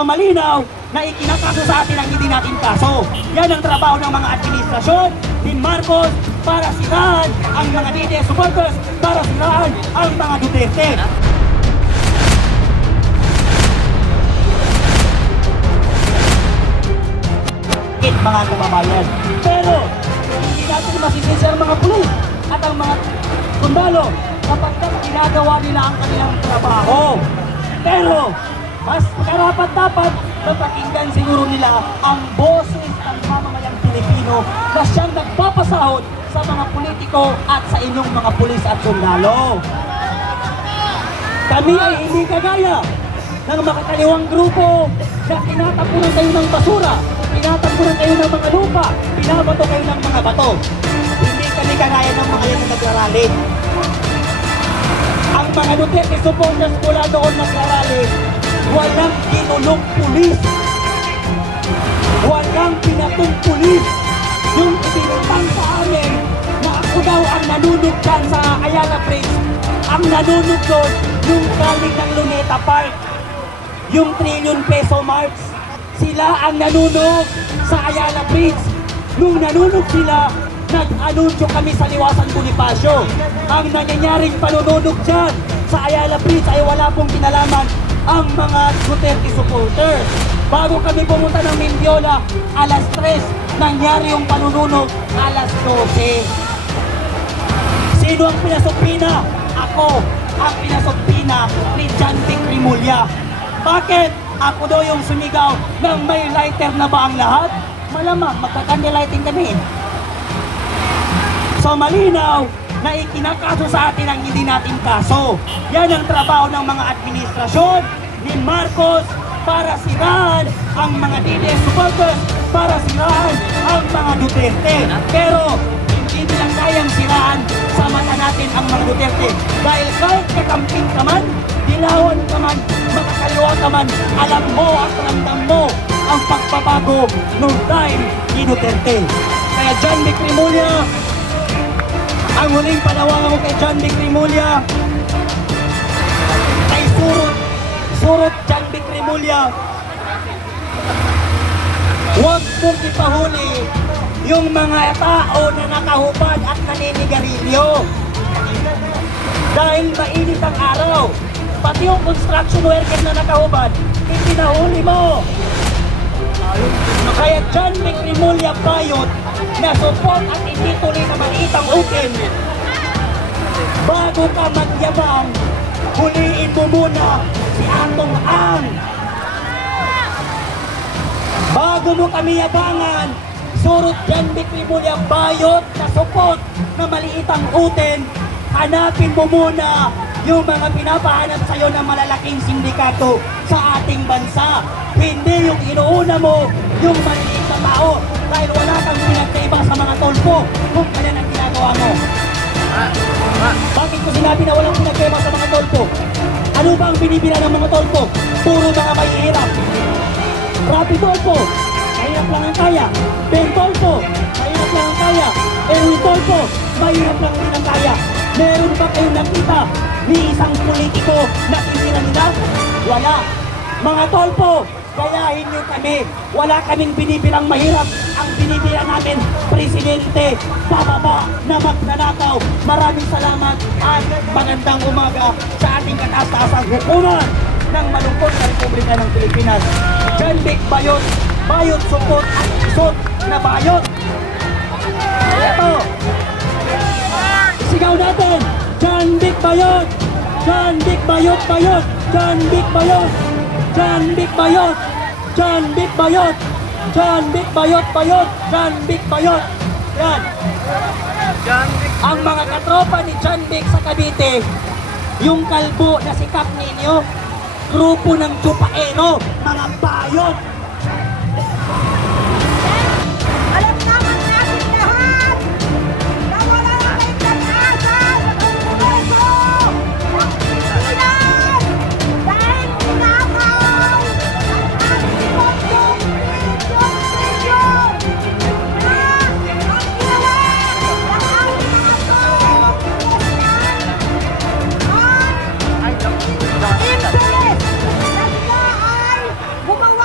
Malinaw na ikinakaso sa atin ang hindi natin kaso. Yan ang trabaho ng mga administrasyon ni Marcos para siraan ang mga DDS supporters, para siraan ang mga Duterte. Mga kababayan. Pero hindi natin masisisi ang mga pulis at ang mga sundalo kapag ginagawa nila ang kanilang trabaho. Pero mas karapat-dapat na pakinggan siguro nila ang boses ng mamamayang Pilipino na siyang nagpapasahod sa mga politiko at sa inyong mga pulis at sundalo. Kami ay hindi kagaya ng makakaliwang grupo na tinatapunan kayo ng basura, tinatapunan kayo ng mga lupa, binabato kayo ng mga bato. Hindi kami kagaya ng mga yan na nagrarally. Ang mga Duterte supporters mula doon nagrarally, walang kinulong pulis. Walang pinatong pulis. Yung itinutang sa amin na ako daw ang nanunog dyan sa Ayala Bridge. Ang nanunog doon, yung galing ng Luneta Park. Yung trillion peso march. Sila ang nanunog sa Ayala Bridge. Nung nanunog sila, nag-anunsyo kami sa Liwasan Bonifacio. Ang nangyayaring panununog dyan sa Ayala Bridge ay wala pong kinalaman ang mga Duterte supporters. Bago kami pumunta ng Mendiola, alas 3, nangyari yung panununog, alas 12. Sino ang pinasupina? Ako ang pinasupina ni John Vic Rimulya. Bakit? Ako daw yung sumigaw ng may lighter na ba ang lahat? Malamang magkakandilighting kami. So malinaw na ikinakaso sa atin ang hindi natin kaso. Yan ang trabaho ng mga administrasyon ni Marcos para siraan ang mga DDS supporters, para siraan ang mga Duterte. Pero hindi nilang kayang siraan sa mata natin ang mga Duterte. Dahil kahit kakamping ka man, dilawan ka man, makakaliwa ka man, alam mo at ramdam mo ang pagbabago ng time ni Duterte. Kaya John Vic Rimulya, ang huling panawagan ko kay John Vic Rimulya, ay surot John Vic Rimulya, huwag mong ipahuli yung mga tao na nakahubad at naninigarilyo. Dahil mainit ang araw, pati yung construction worker na nakahubad, ipinahuli mo. Kaya John Vic Rimulya Bayot na support at hindi tuloy na maliitang ukin. Bago ka magyabang, huliin mo muna si Atong Ang. Bago mo kami yabangan, surot John Vic Rimulya Bayot na support na maliitang utin, hanapin mo muna yung mga pinapahanap sa'yo ng malalaking sindikato sa ating bansa. Hindi yung inuuna mo yung maliliit na tao dahil wala kang pinagkaiba sa mga tolpo kung kailan ang ginagawa mo. Bakit ko sinabi na walang pinagkaiba sa mga tolpo? Ano ba ang binibira ng mga tolpo? Puro mga mahihirap. Rapi tolpo, mahirap lang ang kaya. Ben tolpo, mahirap lang ang kaya. Erwin tolpo, mahirap lang din ang kaya. Meron ba kayong nakita ni isang politiko na kinira nila? Wala. Mga tolpo, gayahin nyo kami. Wala kaming binibirang mahirap. Ang binibira namin, presidente, bababa na magnanakaw. Maraming salamat at magandang umaga sa ating kataas-taasang hukuman ng malungkot na Republika ng Pilipinas. John Vic Bayot, Bayot Sukot at Isot na Bayot. Ito. Sigaw natin, John Vic Bayot, John Vic Bayot Bayot, John Vic Bayot, John Vic Bayot, John Vic Bayot, John Vic Bayot Bayot, John Vic Bayot. Yan. Ang mga katropa ni John Vic sa Cavite, yung kalbo na sikap ninyo, grupo ng Chupaero, mga bayot. Alam naman natin lahat na wala na kayong pag-asa sa Kongreso ng Pilipinas dahil pinakaw ang ating pagdong trilyon na ang ginawa ng ating mga congressman at interest na sila ay gumawa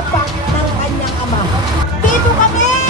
tapat ng kanyang ama. Dito kami